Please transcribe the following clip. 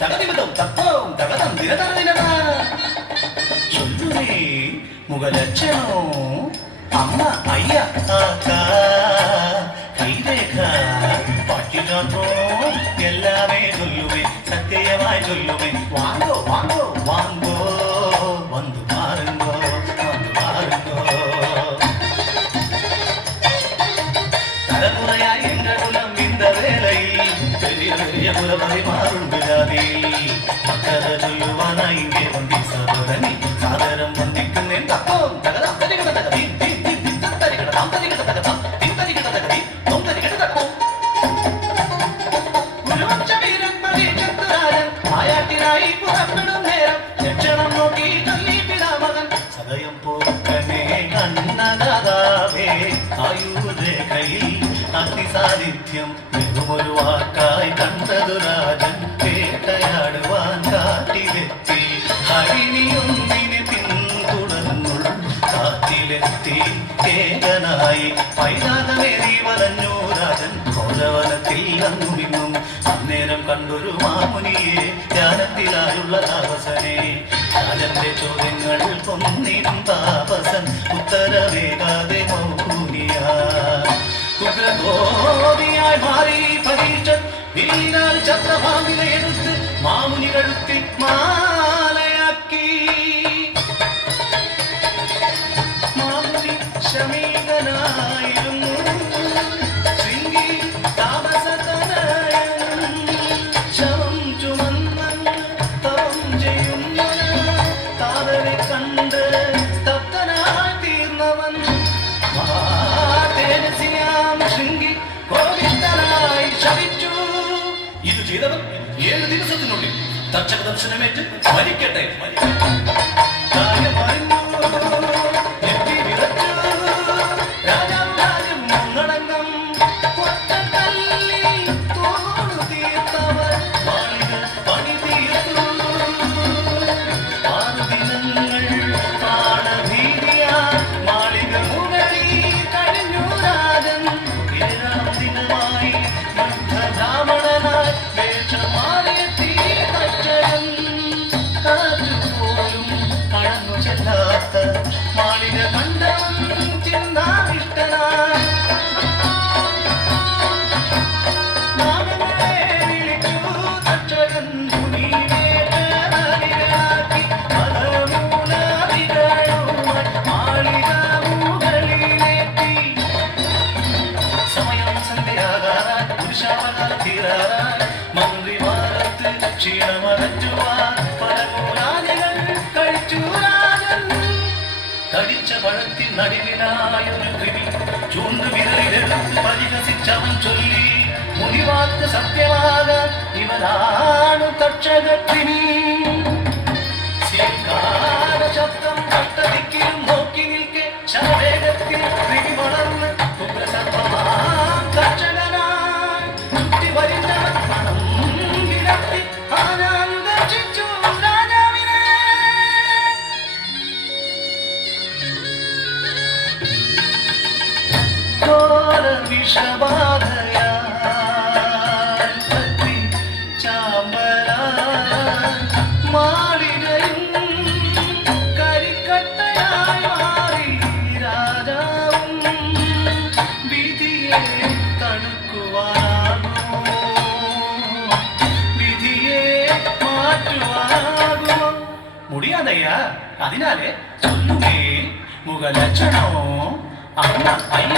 தகதிவிதம் தத்தோம் தகதம் தினதர தினதா சொல்லுமே முகலட்சணம் அம்மா ஐயா ஆத்தா கைரேகா பட்டினாட்டம் எல்லாமே சொல்லுவேன் சத்தியமாய் சொல்லுவேன் வாங்கோ வாங்கோ வாங்கோ வந்து பாருங்கோ வந்து பாருங்கோ தலைமுறையாய் என்ற குலம் இந்த வேலையில் பெரிய பெரிய குலவரை மாறுண்டுகாதே மக்கள சொல்லுவானா இங்கே வந்து சகோதரனி சாதரம் வந்திக்குன்னேன் தப்போம் தகதாம் தரிகட தகதி தீம் தீம் தித்தம் தரிகட தாம் தரிகட தகதாம் தீம் தரிகட தகதி தோம் தரிகட தகோம் உருவச்ச வீரன் மதி சத்துராஜன் ஆயாட்டினாய் புறப்படும் நேரம் லட்சணம் நோக்கி சொல்லி பிதாமகன் சதயம் போக்கனே கண்ணதாவே ஆயுதே கையில் അതിസാന്നിധ്യം വെറുമൊരു വാക്കായി കണ്ടതു രാജൻ വേട്ടയാടുവാൻ കാട്ടിലെത്തി ഹരിണിയൊന്നിനെ പിന്തുടർന്നു കാട്ടിലെത്തി ഏകനായി പൈതാകമേറി വലഞ്ഞു രാജൻ കോലവനത്തിൽ അന്നുമിന്നും അന്നേരം കണ്ടൊരു മാമുനിയെ ധ്യാനത്തിലായുള്ള താപസനെ രാജന്റെ ചോദ്യങ്ങൾ കൊന്നിരും താപസൻ ഉത്തരവേകാതെ മൗനിയാ ഉഗ്രകോപിയായി മാറി പരീക്ഷൻ വീരാൽ ചക്രപാമ്പിനെ എടുത്ത് മാമുനി കഴുത്തിൽ മാലയാക്കി മാമുനി ശമീകനായിരുന്നു ശൃംഗി താപസതനയൻ ശവം ചുമന്നൻ തപം ചെയ്യുന്നവൻ താതനെ കണ്ട് സ്തബ്ധനായി തീർന്നവൻ ഇത് ചെയ്തവൻ 7 ദിവസത്തിനുള്ളിൽ തക്ഷക ദർശനമേറ്റ് മരിക്കട്ടെ മാളിക കണ്ടവൻ ചിന്താവിഷ്ടനായി നാമങ്ങളെ വിളിച്ചു തക്ഷകൻ മുനിവേഷധാരികളാക്കി പലമൂലവികളുമായി മാളിക മുകളിലെത്തി സമയം സന്ധ്യയാകാറാൻ പുരുഷാവനാൽ തീരാറാൻ മന്ത്രിമാരത്ത് ക്ഷീണമകറ്റുവാൻ പലമൂലാദികൾ കഴിച്ചു കടിച്ച പഴത്തിൽ നടുവിലായൊരു കൃതി ചൂണ്ടു വിരലിലെടുത്ത് പരിഹസിച്ചവൻ ചൊല്ലി മുനിവാക്ക് സത്യമാകാൻ ഇവനാണ് തക്ഷകക്രിമി ശബ്ദം കട്ടതിക്കിലും നോക്കി നിൽക്കെ ശരവേഗത്തിൽ കൃതി വളർന്ന് ഉഗ്രസർപ്പമാം തക്ഷകനായി ചുറ്റി വരുന്നവൻ പണം വിടർത്തി ആനായു ദർശിച്ചു വിഷബാധയാൽ കത്തി ചാമ്പലാൽ മാളികയും കരിക്കട്ടയായി മാറി രാജാവും വിധിയെ തണുക്കുവാനാകുമോ വിധിയെ മാറ്റുവാനാകുമോ മുടിയാതയ്യാ അതിനാലേ ചൊല്ലുമേ മുഖലക്ഷണോ അമ്മ അയ്യ